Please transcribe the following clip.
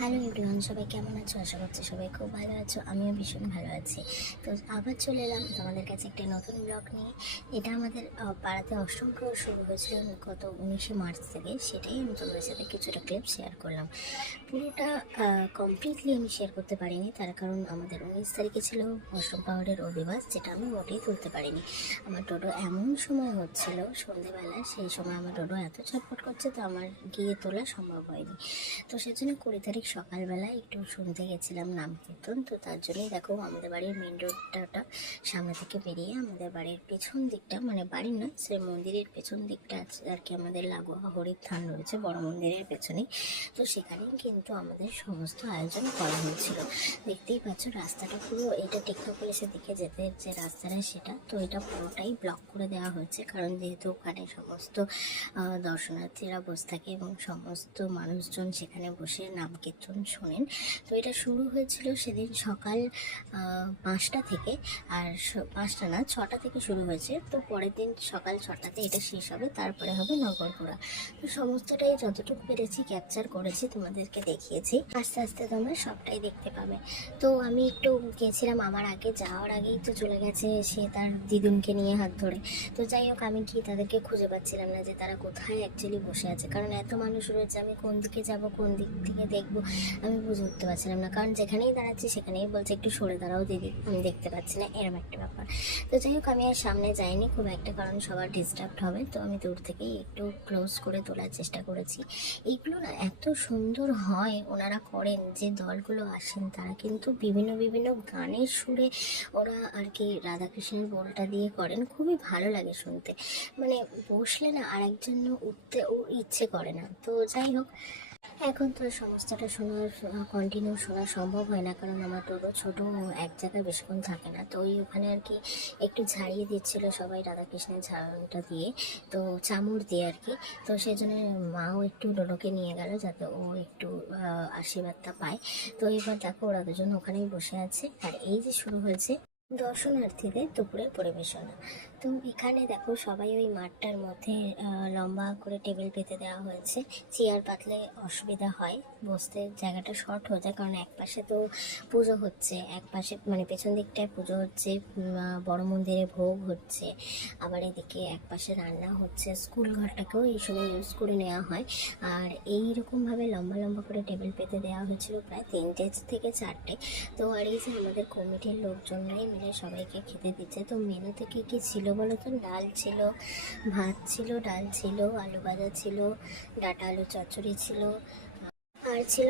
Hello everyone সবাই কেমন আছো? আশা করছি সবাই খুব ভালো আছো, আমিও ভীষণ ভালো আছি। তো আবার চলে এলাম তোমাদের কাছে একটি নতুন ব্লগ নিয়ে। এটা আমাদের পাড়াতে প্রহর শুরু হয়েছিল গত উনিশে মার্চ থেকে। সেটাই আমি তোমাদের সাথে কিছুটা ক্লিপ শেয়ার করলাম। পুরোটা কমপ্লিটলি আমি শেয়ার করতে পারিনি। তার কারণ আমাদের উনিশ তারিখে ছিল অষ্টম পাহাড়ের অভিবাস যেটা আমি মোটেই তুলতে পারিনি। আমার টোটো এমন সময় হচ্ছিল সন্ধেবেলা, সেই সময় আমার টোটো এত ছটফট করছে তো আমার গিয়ে তোলা সম্ভব হয়নি। তো সেজন্য কুড়ি তারিখ সকালবেলা একটু শুনতে গেছিলাম নাম কীর্তন, তো তার জন্যই দেখো আমাদের বাড়ির মেন রোডটা সামনে থেকে বেরিয়ে আমাদের বাড়ির পেছন দিকটা মানে বাড়ির না সে মন্দিরের পেছন দিকটা আছে আর কি, আমাদের লাগোয়া হরির থান রয়েছে বড় মন্দিরের পেছনেই। তো সেখানেই কিন্তু আমাদের সমস্ত আয়োজন করা হয়েছিল। দেখতেই পাচ্ছ রাস্তাটা পুরো, এটা টেকনোপলিসের দিকে যেতে যে রাস্তাটা সেটা, তো এটা পুরোটাই ব্লক করে দেওয়া হয়েছে। কারণ যেহেতু ওখানে সমস্ত দর্শনার্থীরা বসে থাকে এবং সমস্ত মানুষজন সেখানে বসে নাম কীর্তন শোনেন। তো এটা শুরু হয়েছিল সেদিন সকাল পাঁচটা থেকে। আর পাঁচটা না, ছটা থেকে শুরু হয়েছে। তো পরের দিন সকাল ছটাতে এটা শেষ হবে, তারপরে হবে নগরপুরা। তো সমস্তটাই যতটুকু পেরেছি ক্যাপচার করেছি, তোমাদেরকে দেখিয়েছি। আস্তে আস্তে তোমরা সবটাই দেখতে পাবে। তো আমি একটু গেছিলাম আমার আগে, যাওয়ার আগেই তো চলে গেছে সে তার দিদুনকে নিয়ে হাত ধরে। তো যাই হোক, আমি কি তাদেরকে খুঁজে পাচ্ছিলাম না যে তারা কোথায় অ্যাকচুয়ালি বসে আছে। কারণ এত মানুষ রয়েছে, আমি কোন দিকে যাব, কোন দিক থেকে দেখব? আমি বুঝে উঠতে পারছিলাম না। কারণ যেখানেই দাঁড়াচ্ছি, সেখানেই বলছে, একটু সরে দাঁড়াও দিদি, আমি দেখতে পাচ্ছি না। এরম একটা ব্যাপার। তো যাই হোক, আমি আর সামনে যাইনি। খুব একটা কারণ সবার ডিস্টার্ব হবে। তো আমি দূর থেকেই একটু ক্লোজ করে তোলার চেষ্টা করেছি। এইগুলো না এত সুন্দর হয়, ওনারা করেন, যে দলগুলো আসেন, তারা কিন্তু বিভিন্ন বিভিন্ন গানের সুরে ওরা আর কি রাধাকৃষ্ণের বোলটা দিয়ে করেন। খুবই ভালো লাগে শুনতে। মানে বসলে না আরেকজন উঠতে ও ইচ্ছে করে না। তো যাই হোক এখন তো সমস্তটা শোনার কন্টিনিউ শোনা সম্ভব হয় না, কারণ আমার টোটো ছোটো এক জায়গায় বেশিক্ষণ থাকে না। তো ওই ওখানে আর কি একটু ঝাড়িয়ে দিচ্ছিল সবাই রাধাকৃষ্ণের ঝাড়টা দিয়ে, তো চামড় দিয়ে আর কি। তো সেই জন্য মাও একটু ডোডোকে নিয়ে গেল যাতে ও একটু আশীর্বাদটা পায়। তো এবার দেখো ওরা দুজন ওখানেই বসে আছে। আর এই যে শুরু হয়েছে দর্শনার্থীদের দুপুরের পরিবেশনা। তো এখানে দেখো সবাই ওই মাঠটার মধ্যে লম্বা করে টেবিল পেতে দেওয়া হয়েছে। চেয়ার পাতলে অসুবিধা হয়, বসতে জায়গাটা শর্ট হয়ে যায়, কারণ এক পাশে তো পুজো হচ্ছে এক পাশে মানে পেছন দিকটায় পুজো হচ্ছে বড় মন্দিরে ভোগ হচ্ছে, আবার এদিকে এক পাশে রান্না হচ্ছে, স্কুল ঘরটাকেও এই সময় ইউজ করে নেওয়া হয়। আর এই রকমভাবে লম্বা লম্বা করে টেবিল পেতে দেওয়া হয়েছিল প্রায় তিনটে থেকে চারটে। তো আর এই যে আমাদের কমিটির লোকজনরাই মিলে সবাইকে খেতে দিচ্ছে। তো মেনুতে কী কী ছিল বলো তো? ডাল ছিল, ভাত ছিল, ডাল ছিল, আলু ভাজা ছিল, ডাটা আলু চচ্চড়ি ছিল, আর ছিল